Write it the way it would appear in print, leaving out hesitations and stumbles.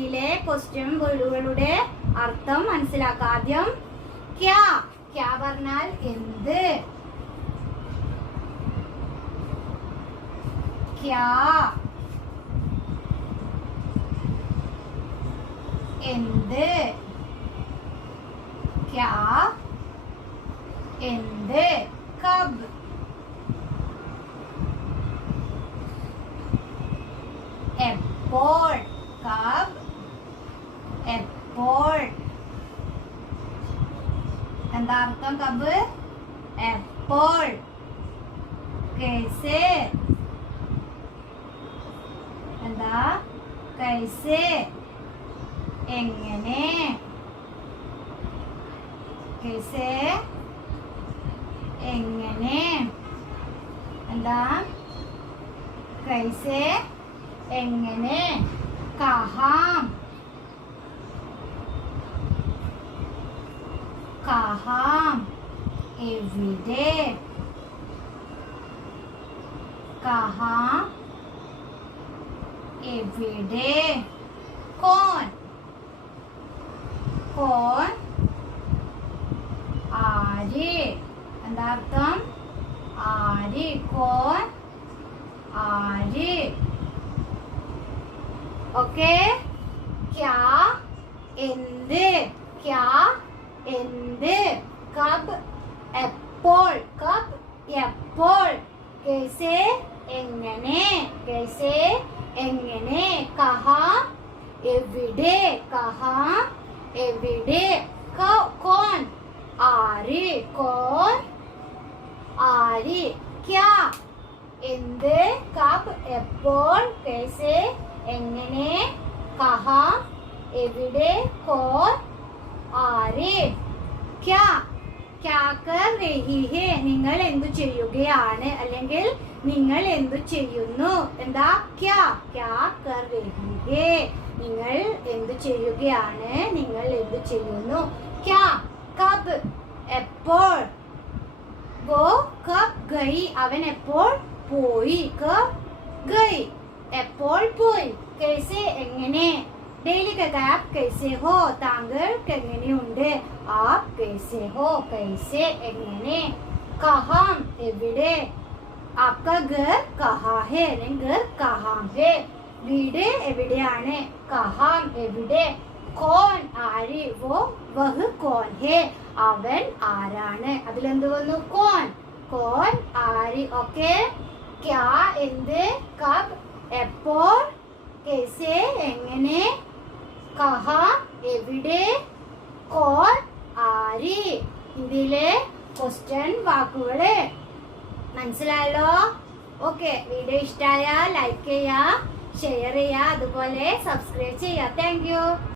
ഹിന്ദിയിലെ ക്വസ്റ്റ്യൻ വേർഡുകളുടെ അർത്ഥം മനസ്സിലാക്കാം. ആദ്യം ക്യാ. ക്യാ പറഞ്ഞാൽ എന്ത്. ക്യാ എന്ത്. ക്യാ എന്ത്. കബ് എപ്പോൾ. കബ് എപ്പോൾ. എന്താ അർത്ഥം കബ്? എപ്പോൾ. കൈസെ എന്താ? കൈസെ എങ്ങനെ. കൈസെ എങ്ങനെ. എന്താ? കൈസെ എങ്ങനെ. കഹാം. കഹാം എവിടെ. കഹാം എവിടെ. കോൻ. കോൻ ആര്. എന്താ അർത്ഥം? ആര്. കോൻ ആര്. ഓക്കെ. ക്യാ എന്ത്. ക്യാ എന്ത്. കബ് എപ്പോൾ. കബ് എപ്പോൾ. കൈസെ എങ്ങനെ. കൈസെ എങ്ങനെ. കഹാ എവിടെ. കഹാ എവിടെ. കോൻ ആര്. കോൻ ആര്. ക്യാ എന്ത്. കബ് എപ്പോൾ. കൈസെ എങ്ങനെ. കഹാ എവിടെ. കോൻ ആര്. ക്യാ. ക്യാ കർ രഹി ഹെ. നിങ്ങൾ എന്തു ചെയ്യുകയാണ്, അല്ലെങ്കിൽ നിങ്ങൾ എന്തു ചെയ്യുന്നു. എന്താ? ക്യാ. ക്യാ കർ രഹി ഹെ. നിങ്ങൾ എന്തു ചെയ്യുകയാണ്, നിങ്ങൾ എന്തു ചെയ്യുന്നു. ക്യാ കബ് എപ്പോൾ. വോ കബ് ഗയി. അവൻ എപ്പോൾ പോയി. കബ് ഗയി എപ്പോൾ പോയി. കൈസെ എങ്ങനെ. ഡെയിലി കേൾക്കാം. ആപ്പ് കൈസെ ഹോ. താങ്കൾക്ക് എങ്ങനെയുണ്ട്. ആപ്പ് കൈസെ ഹോ. കൈസെ എങ്ങനെ. കഹാം എവിടെ. ആപ്കാ ഘർ കഹാ ഹെ. ഘർ കഹാം ഹെ. വീട് എവിടെയാണ്. കഹാം എവിടെ. കോൻ ആര്. വോ വഹ് കോൻ ഹെ. അവൻ ആരാണ്. അതിലെന്ത് വന്നു? കോൻ. കോൻ ആര്. ഓക്കെ. ക്യാ എന്ത്. കബ് എപ്പോൾ. കൈസെ എങ്ങനെ. കഹാ എവിടെ. കോൻ ആര്. ഹിന്ദിയിലെ ക്വസ്റ്റ്യൻ വാക്കുകള് മനസ്സിലായല്ലോ. ഓക്കെ. വീഡിയോ ഇഷ്ടമായ ലൈക്ക് ചെയ്യുക, ഷെയർ ചെയ്യുക, അതുപോലെ സബ്സ്ക്രൈബ് ചെയ്യുക. Thank you.